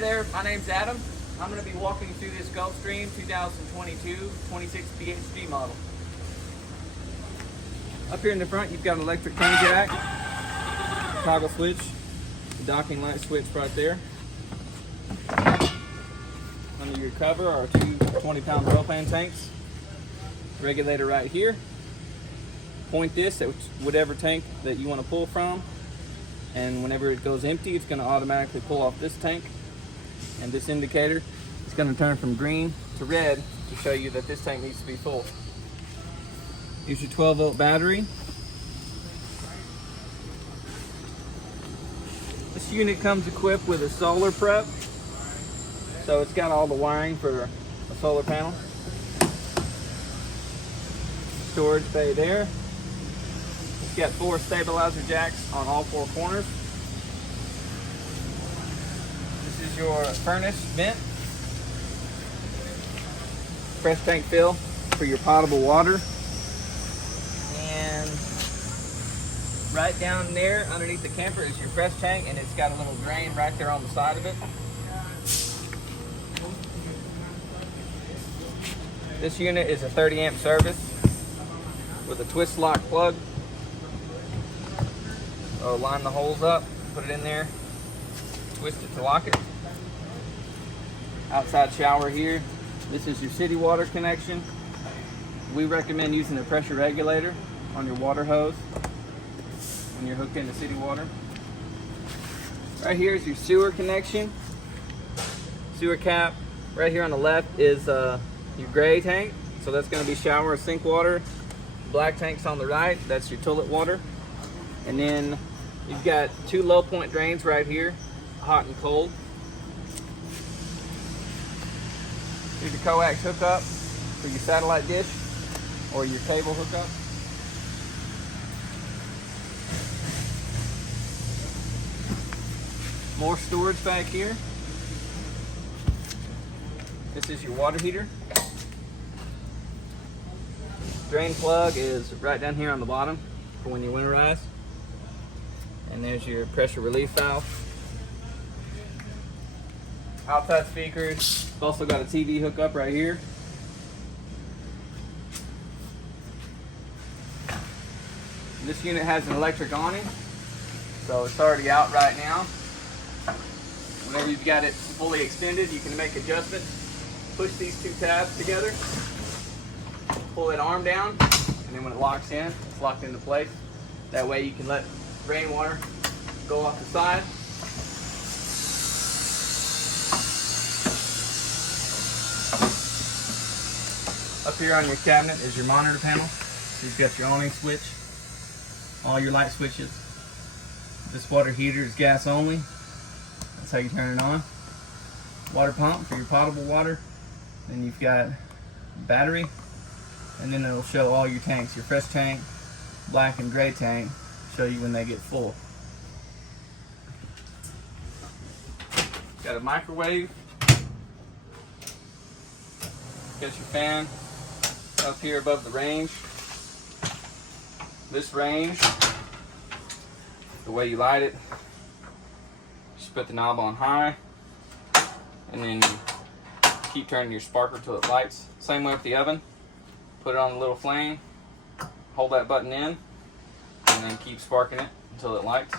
Hey there, my name's Adam. I'm going to be walking through this Gulfstream 2022 26 PhD model. Up here in the front, you've got an electric tank jack, toggle switch, the docking light switch right there. Under your cover are two 20-pound propane tanks. Regulator right here. Point this at whatever tank that you want to pull from, and whenever it goes empty, it's going to automatically pull off this tank. And this indicator is going to turn from green to red to show you that this tank needs to be full. Here's your 12-volt battery. This unit comes equipped with a solar prep, so it's got all the wiring for a solar panel. Storage bay there. It's got 4 stabilizer jacks on all 4 corners. This is your furnace vent. Fresh tank fill for your potable water. And right down there underneath the camper is your fresh tank, and it's got a little drain right there on the side of it. This unit is a 30 amp service with a twist lock plug. So line the holes up, put it in there, twist it to lock it. Outside shower here. This is your city water connection. We recommend using a pressure regulator on your water hose when you're hooked into city water. Right here is your sewer connection. Sewer cap. Right here on the left is your gray tank. So that's going to be shower and sink water. Black tank's on the right. That's your toilet water. And then you've got 2 low point drains right here, hot and cold. Here's your coax hookup for your satellite dish or your cable hookup. More storage back here. This is your water heater. Drain plug is right down here on the bottom for when you winterize. And there's your pressure relief valve. Outside speakers. We've also got a TV hookup right here. This unit has an electric awning, so it's already out right now. Whenever you've got it fully extended, you can make adjustments. Push these 2 tabs together, pull that arm down, and then when it locks in, it's locked into place. That way you can let rainwater go off the side. Up here on your cabinet is your monitor panel. You've got your awning switch, all your light switches. This water heater is gas only. That's how you turn it on. Water pump for your potable water. Then you've got battery, and then it'll show all your tanks, your fresh tank, black and gray tank, show you when they get full. Got a microwave. Got your fan up here above the range. This range, the way you light it, just put the knob on high, and then keep turning your sparker till it lights. Same way with the oven. Put it on a little flame, hold that button in, and then keep sparking it until it lights.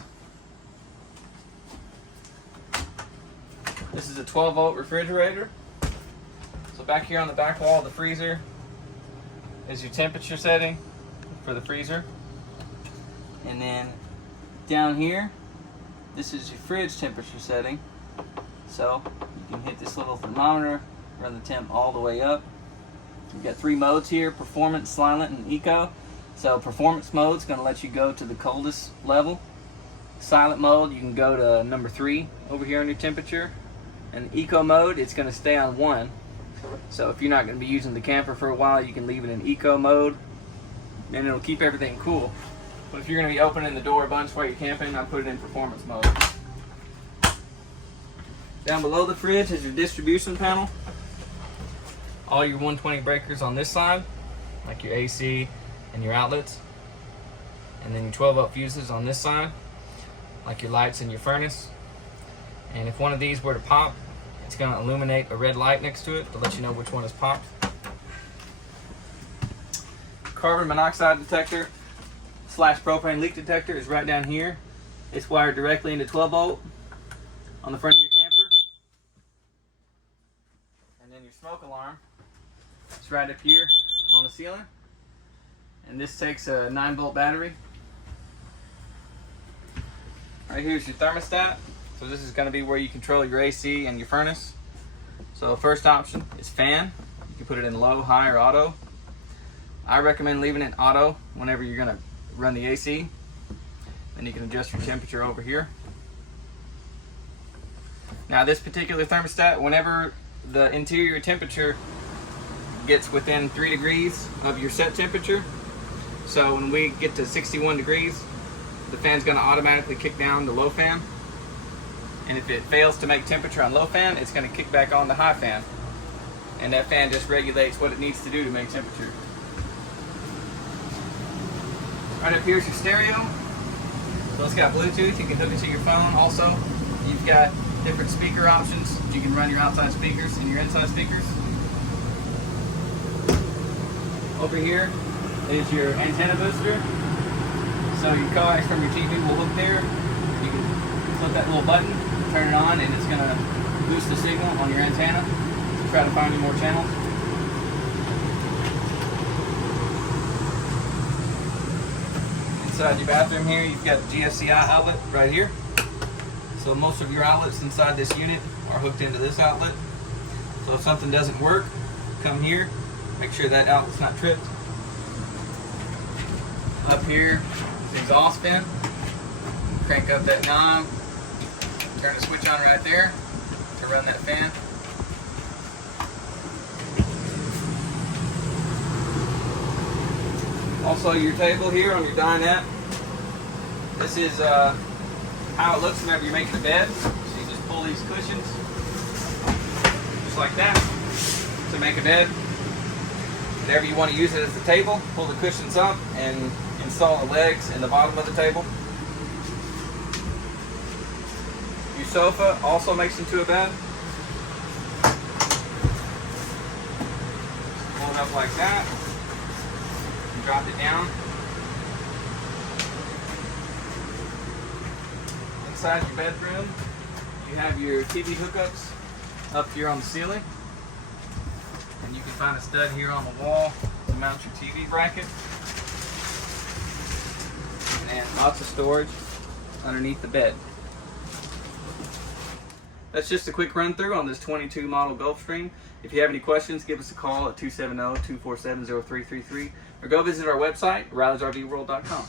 This is a 12-volt refrigerator. So back here on the back wall of the freezer is your temperature setting for the freezer. And then down here, this is your fridge temperature setting. So you can hit this little thermometer, run the temp all the way up. You've got 3 modes here: performance, silent, and eco. So performance mode is going to let you go to the coldest level. Silent mode, you can go to number 3 over here on your temperature. And eco mode, it's going to stay on 1. So if you're not going to be using the camper for a while, you can leave it in eco mode, and it'll keep everything cool. But if you're going to be opening the door a bunch while you're camping, I'll put it in performance mode. Down below the fridge is your distribution panel. All your 120 breakers on this side, like your AC and your outlets. And then your 12-volt fuses on this side, like your lights and your furnace. And if one of these were to pop, It's going to illuminate a red light next to it to let you know which one is popped. Carbon monoxide detector / propane leak detector is right down here. It's wired directly into 12 volt on the front of your camper. And then your smoke alarm, it's right up here on the ceiling. And this takes a 9 volt battery. Right here's your thermostat. So this is going to be where you control your AC and your furnace. So first option is fan. You can put it in low, high, or auto. I recommend leaving it in auto whenever you're going to run the AC. Then you can adjust your temperature over here. Now this particular thermostat, whenever the interior temperature gets within 3 degrees of your set temperature, so when we get to 61 degrees, the fan's going to automatically kick down the low fan. And if it fails to make temperature on low fan, it's going to kick back on the high fan. And that fan just regulates what it needs to do to make temperature. Right up here is your stereo. So it's got Bluetooth, you can hook it to your phone. Also, you've got different speaker options. You can run your outside speakers and your inside speakers. Over here is your antenna booster. So your coax from your TV will hook there. You can flip that little button, turn it on, and it's going to boost the signal on your antenna to try to find you more channels. Inside your bathroom here, you've got the GFCI outlet right here. So most of your outlets inside this unit are hooked into this outlet. So if something doesn't work, come here, make sure that outlet's not tripped. Up here is the exhaust fan. Crank up that knob, turn the switch on right there to run that fan. Also your table here on your dinette. This is how it looks whenever you're making a bed. So you just pull these cushions, just like that, to make a bed. Whenever you want to use it as a table, pull the cushions up and install the legs in the bottom of the table. Your sofa also makes into a bed. Pull it up like that. Drop it down. Inside your bedroom, you have your TV hookups up here on the ceiling. And you can find a stud here on the wall to mount your TV bracket. And lots of storage underneath the bed. That's just a quick run through on this 22 model Gulfstream. If you have any questions, give us a call at 270-247-0333 or go visit our website, Riley'sRVworld.com.